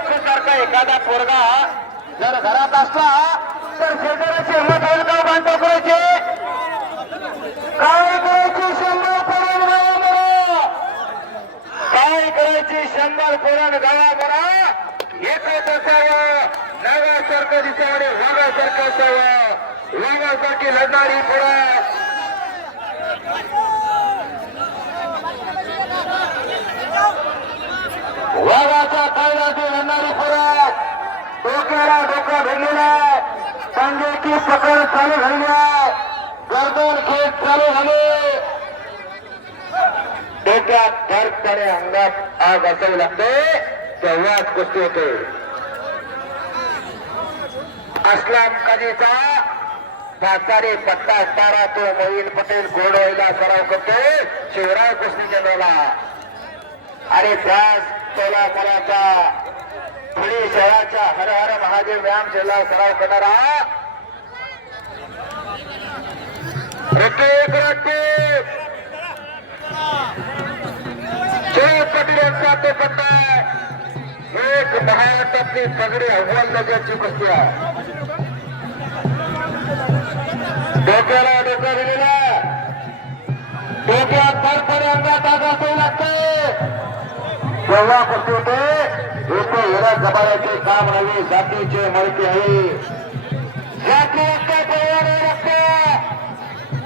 आणि सारखा एखादा पोरगा जर घरात असला तर शेजाऱ्याची हिंमत होईल का बांधव करायचे काय करायची शंभर पुरण गावा मरा काय करायची शंभर पुरण गावा मरा एकच असावं नागासारखं दिसावं आणि वाघासारखं असावं वाघासाठी लढणारी पुढं वाघाच्या कायद्याची लढणारी पुढं घटना डोकं भिडलेला कांद्याची प्रकरण चालू झालेली आहे. गर्दन खेळ चालू झाले. डोक्यात धडकडे अंगात आग असावी लागते तेव्हाच कुस्ती होते. असलाम कधीचा? भासारी पट्टा असणारा तो मोईन पटेल घोडवाईला सराव करतो शिवराय कृष्ण केंद्राला. आणि त्यास तोला मनाचा पुणे शहराच्या हर हर महादेव व्यायाम शाळेला सराव करणारा प्रत्येक राजपूत यांचा तो पत्ता एक महाराष्ट्रातली पगडी अव्वल नजरची कुस्ती आहे. डोक्याला डोकं दिलेला डोक्यात फरफर अंगात आग असावं लागते जेव्हा कुस्ती होते येथे येण्या जबाऱ्याचे काम नव्हे जातीचे माहिती आहे.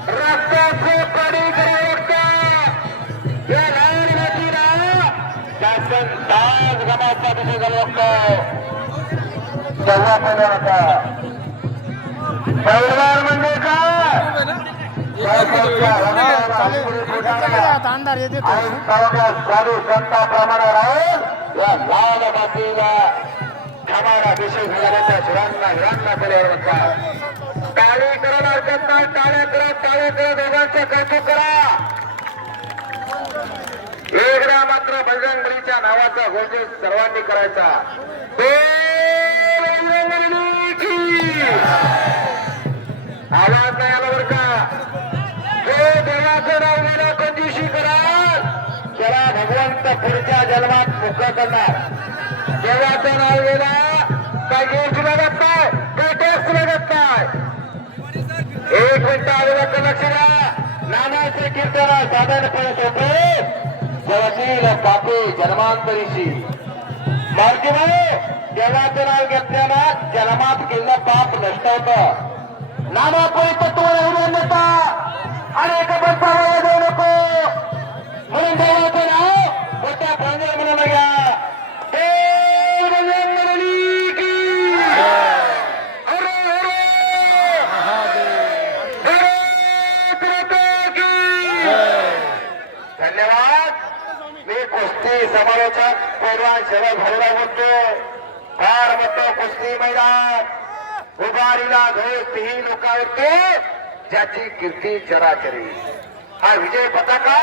रस्त्याचे पाणी करावं लागतं या लहान नदीला शासन ताज गमाचा विषय झाला लागतो तेव्हा पहिला होता. परिवार म्हणजे काय अंधार येते साधू संताप्रमाणे राहून या लाल मातीला खमारा विषय घालण्याच्या शिरांना हिरांना परिवार म्हणतात टाळी करून हरकत नाही टाळ्या करा टाळ्या करा दोघांचं कौतुक करा. वेगळा मात्र बजरंग बलीच्या नावाचा घोषित सर्वांनी करायचा. भगवंत पुढच्या जन्मात मुक्त करणार. देवाचं नाव गेला काय गोष्ट लागत नाही काही टेस्ट लागत नाही एक मिनिट अगोदर लक्ष द्या. नानाचे कीर्तन साधारणपणे सोपे. जवळील पापे जन्मांतरीशी. मार्गी देवाचं नाव घेतल्यानं जन्मात केलेलं पाप नष्ट होत. नामापुरी तत्व नेता आणि अनेक पण देऊ नको. म्हणून देवाचं समालोचक पैलवान शरद हरिराव बोलतो फार म्हणतो कुस्ती मैदान. उभारीला धोळ तीही लोकांवरती ज्याची कीर्ती चराचरी हा विजय पताका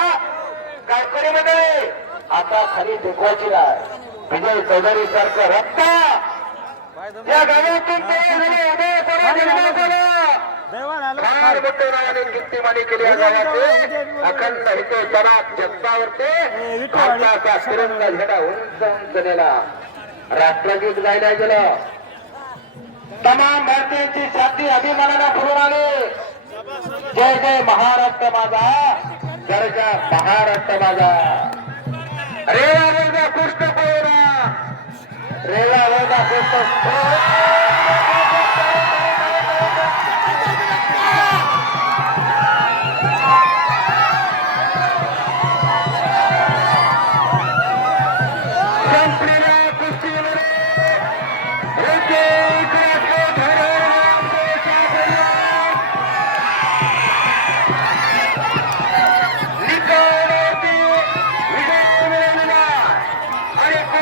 गावकरीमध्ये. आता खाली टेकवायची नाही. विजय चौधरी सारखं रक्त. या गावातून तयार झाले. उदय कीर्तिमानी केली या गावाचे? अखंड हिते तराक जगतावरते भारताचा तिरंगा झेंडा उंच उंच नेला राष्ट्रगीत गायला गेलं. तमाम भारतीयांची छाती अभिमानानं फुलून आली. जय जय महाराष्ट्र माझा. दर्जा महाराष्ट्र माझा. रेवा वर्गा कृष्ण पोरा रेवा वर्गा कृष्ण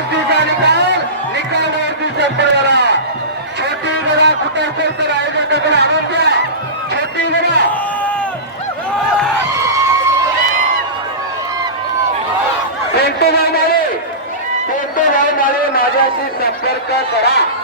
निकाल निकालावरती संपला झाला छोटी कुठे असेल तर आयोजकाकडे आणून द्या माझ्याशी संपर्क करा.